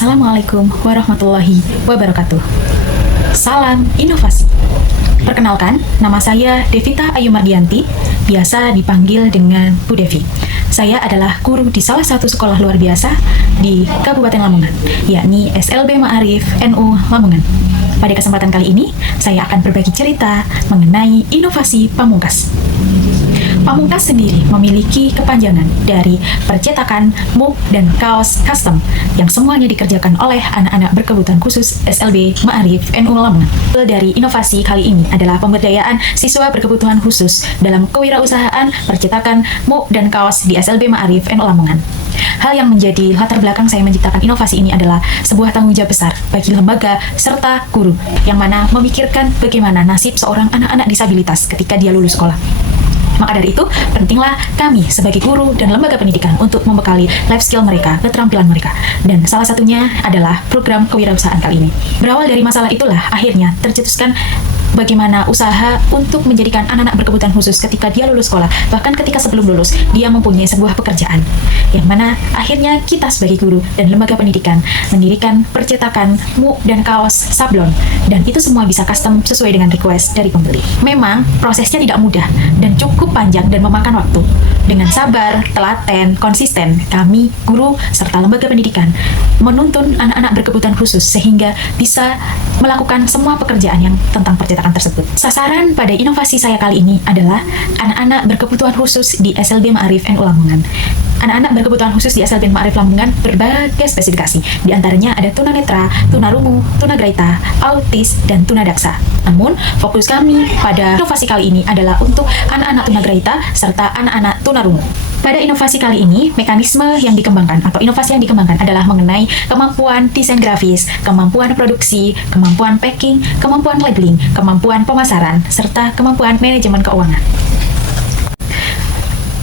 Assalamualaikum warahmatullahi wabarakatuh. Salam inovasi. Perkenalkan, nama saya Devita Ayu Mardianti, biasa dipanggil dengan Bu Devi. Saya adalah guru di salah satu sekolah luar biasa di Kabupaten Lamongan, yakni SLB Ma'arif NU Lamongan. Pada kesempatan kali ini, saya akan berbagi cerita mengenai inovasi pamungkas. Pamungkas sendiri memiliki kepanjangan dari percetakan mug dan kaos custom yang semuanya dikerjakan oleh anak-anak berkebutuhan khusus SLB Ma'arif NU Lamongan. Dari inovasi kali ini adalah pemberdayaan siswa berkebutuhan khusus dalam kewirausahaan percetakan mug dan kaos di SLB Ma'arif NU Lamongan. Hal yang menjadi latar belakang saya menciptakan inovasi ini adalah sebuah tanggung jawab besar bagi lembaga serta guru yang mana memikirkan bagaimana nasib seorang anak-anak disabilitas ketika dia lulus sekolah. Maka dari itu, pentinglah kami sebagai guru dan lembaga pendidikan untuk membekali life skill mereka, keterampilan mereka. Dan salah satunya adalah program kewirausahaan kali ini. Berawal dari masalah itulah, akhirnya tercetuskan bagaimana usaha untuk menjadikan anak-anak berkebutuhan khusus ketika dia lulus sekolah, bahkan ketika sebelum lulus, dia mempunyai sebuah pekerjaan. Yang mana akhirnya kita sebagai guru dan lembaga pendidikan mendirikan percetakan mug dan kaos sablon. Dan itu semua bisa custom sesuai dengan request dari pembeli. Memang prosesnya tidak mudah dan cukup panjang dan memakan waktu. Dengan sabar, telaten, konsisten, kami, guru, serta lembaga pendidikan menuntun anak-anak berkebutuhan khusus sehingga bisa melakukan semua pekerjaan yang tentang percetakan tersebut. Sasaran pada inovasi saya kali ini adalah anak-anak berkebutuhan khusus di SLB Ma'arif NU Lamongan. Anak-anak berkebutuhan khusus di SLB Ma'arif Lamongan berbagai spesifikasi. Di antaranya ada tunanetra, tunarungu, tunagrahita, autis, dan tunadaksa. Namun, fokus kami pada inovasi kali ini adalah untuk anak-anak tunagrahita serta anak-anak tunarungu. Pada inovasi kali ini, mekanisme yang dikembangkan atau inovasi yang dikembangkan adalah mengenai kemampuan desain grafis, kemampuan produksi, kemampuan packing, kemampuan labeling, kemampuan pemasaran, serta kemampuan manajemen keuangan.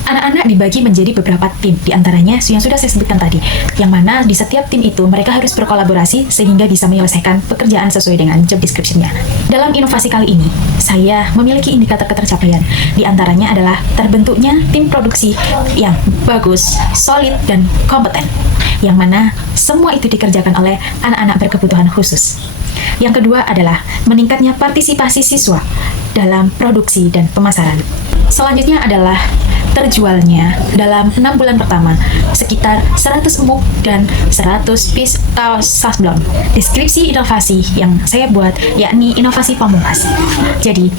Anak-anak dibagi menjadi beberapa tim, diantaranya yang sudah saya sebutkan tadi, yang mana di setiap tim itu mereka harus berkolaborasi sehingga bisa menyelesaikan pekerjaan sesuai dengan job description-nya. Dalam inovasi kali ini, saya memiliki indikator ketercapaian, diantaranya adalah terbentuknya tim produksi yang bagus, solid, dan kompeten, yang mana semua itu dikerjakan oleh anak-anak berkebutuhan khusus. Yang kedua adalah meningkatnya partisipasi siswa dalam produksi dan pemasaran. Selanjutnya adalah terjualnya dalam 6 bulan pertama sekitar 100 mug dan 100 piece kaos sablon. Deskripsi inovasi yang saya buat yakni inovasi pamungkas. Jadi,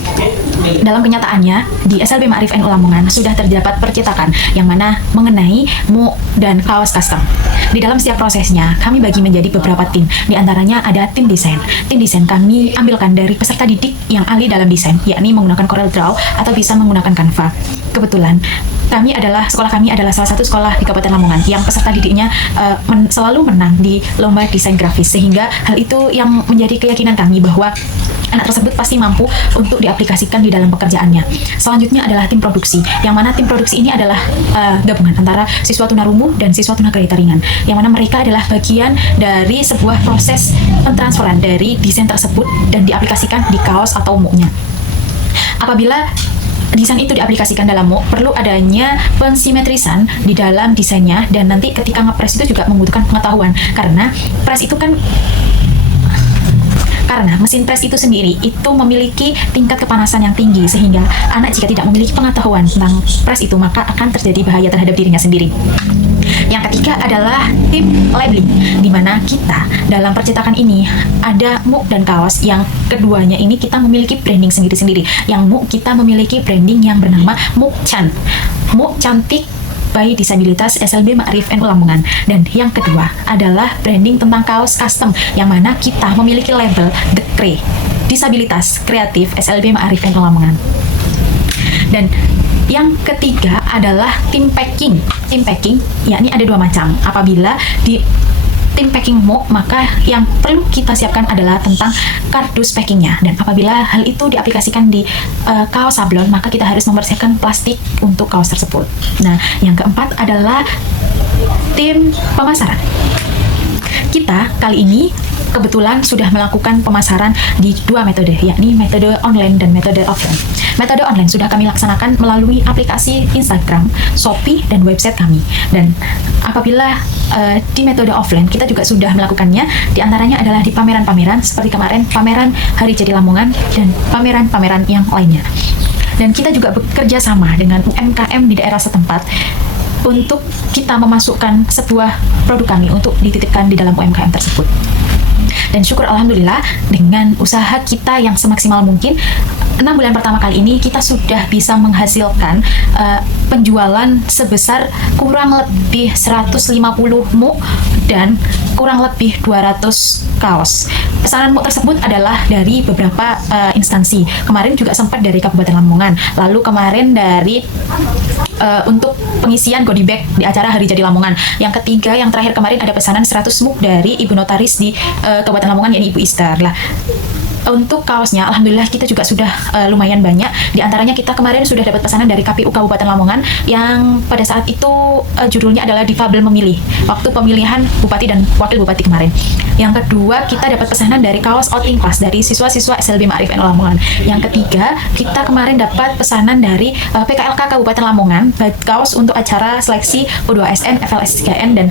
dalam kenyataannya di SLB Ma'arif NU Lamongan sudah terdapat percetakan yang mana mengenai mug dan kaos custom. Di dalam setiap prosesnya kami bagi menjadi beberapa tim. Di antaranya ada tim desain. Tim desain kami ambilkan dari peserta didik yang ahli dalam desain, yakni menggunakan Corel Draw atau bisa menggunakan Canva. Kebetulan sekolah kami adalah salah satu sekolah di Kabupaten Lamongan yang peserta didiknya selalu menang di lomba desain grafis, sehingga hal itu yang menjadi keyakinan kami bahwa anak tersebut pasti mampu untuk diaplikasikan di dalam pekerjaannya. Selanjutnya adalah tim produksi, yang mana tim produksi ini adalah gabungan antara siswa tunarungu dan siswa tunagrahita ringan, yang mana mereka adalah bagian dari sebuah proses pentransferan dari desain tersebut dan diaplikasikan di kaos atau mugnya. Apabila desain itu diaplikasikan dalam mug, perlu adanya pensimetrisan di dalam desainnya, dan nanti ketika ngepres itu juga membutuhkan pengetahuan karena mesin press itu sendiri itu memiliki tingkat kepanasan yang tinggi, sehingga anak jika tidak memiliki pengetahuan tentang press itu maka akan terjadi bahaya terhadap dirinya sendiri. Yang ketiga adalah tim labeling, di mana kita dalam percetakan ini ada mug dan kaos, yang keduanya ini kita memiliki branding sendiri-sendiri. Yang mug kita memiliki branding yang bernama Mug Chan, mug cantik by disabilitas SLB Ma'arif NU Lamongan. Dan yang kedua adalah branding tentang kaos custom, yang mana kita memiliki label The Cre, disabilitas kreatif SLB Ma'arif NU Lamongan. Dan yang ketiga adalah tim packing. Tim packing yakni ada dua macam. Apabila di tim packing mug, maka yang perlu kita siapkan adalah tentang kardus packingnya. Dan apabila hal itu diaplikasikan di kaos sablon, maka kita harus mempersiapkan plastik untuk kaos tersebut. Nah, yang keempat adalah tim pemasaran. Kita kali ini kebetulan sudah melakukan pemasaran di dua metode, yakni metode online dan metode offline. Metode online sudah kami laksanakan melalui aplikasi Instagram, Shopee, dan website kami. Dan apabila di metode offline, kita juga sudah melakukannya, di antaranya adalah di pameran-pameran, seperti kemarin pameran Hari Jadi Lamongan, dan pameran-pameran yang lainnya. Dan kita juga bekerja sama dengan UMKM di daerah setempat untuk kita memasukkan sebuah produk kami untuk dititipkan di dalam UMKM tersebut. Dan syukur alhamdulillah dengan usaha kita yang semaksimal mungkin, 6 bulan pertama kali ini kita sudah bisa menghasilkan penjualan sebesar kurang lebih 150 muk dan kurang lebih 200 kaos. Pesanan muk tersebut adalah dari beberapa instansi. Kemarin juga sempat dari Kabupaten Lamongan. Lalu kemarin dari untuk pengisian goodie bag di acara Hari Jadi Lamongan. Yang ketiga, yang terakhir kemarin ada pesanan 100 muk dari Ibu Notaris di Kabupaten Lamongan, yakni Ibu Istar. Lah, untuk kaosnya, alhamdulillah kita juga sudah lumayan banyak. Di antaranya kita kemarin sudah dapat pesanan dari KPU Kabupaten Lamongan yang pada saat itu judulnya adalah Difabel Memilih, waktu pemilihan Bupati dan Wakil Bupati kemarin. Yang kedua, kita dapat pesanan dari kaos outing class dari siswa-siswa SLB Ma'arif NU Lamongan. Yang ketiga, kita kemarin dapat pesanan dari PKLK Kabupaten Lamongan, kaos untuk acara seleksi U2SN, FLS3N, dan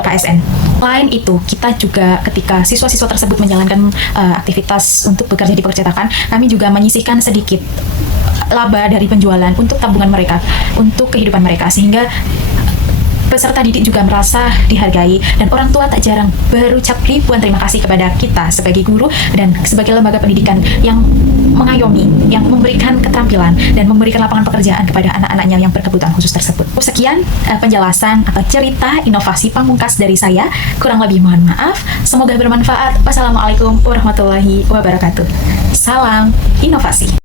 LKSN. Selain itu, kita juga ketika siswa-siswa tersebut menjalankan aktivitas untuk bekerja di percetakan, kami juga menyisihkan sedikit laba dari penjualan untuk tabungan mereka, untuk kehidupan mereka, sehingga peserta didik juga merasa dihargai, dan orang tua tak jarang berucap ribuan terima kasih kepada kita sebagai guru dan sebagai lembaga pendidikan yang mengayomi, yang memberikan keterampilan dan memberikan lapangan pekerjaan kepada anak-anaknya yang berkebutuhan khusus tersebut. Sekian penjelasan atau cerita inovasi pamungkas dari saya. Kurang lebih mohon maaf. Semoga bermanfaat. Wassalamualaikum warahmatullahi wabarakatuh. Salam inovasi.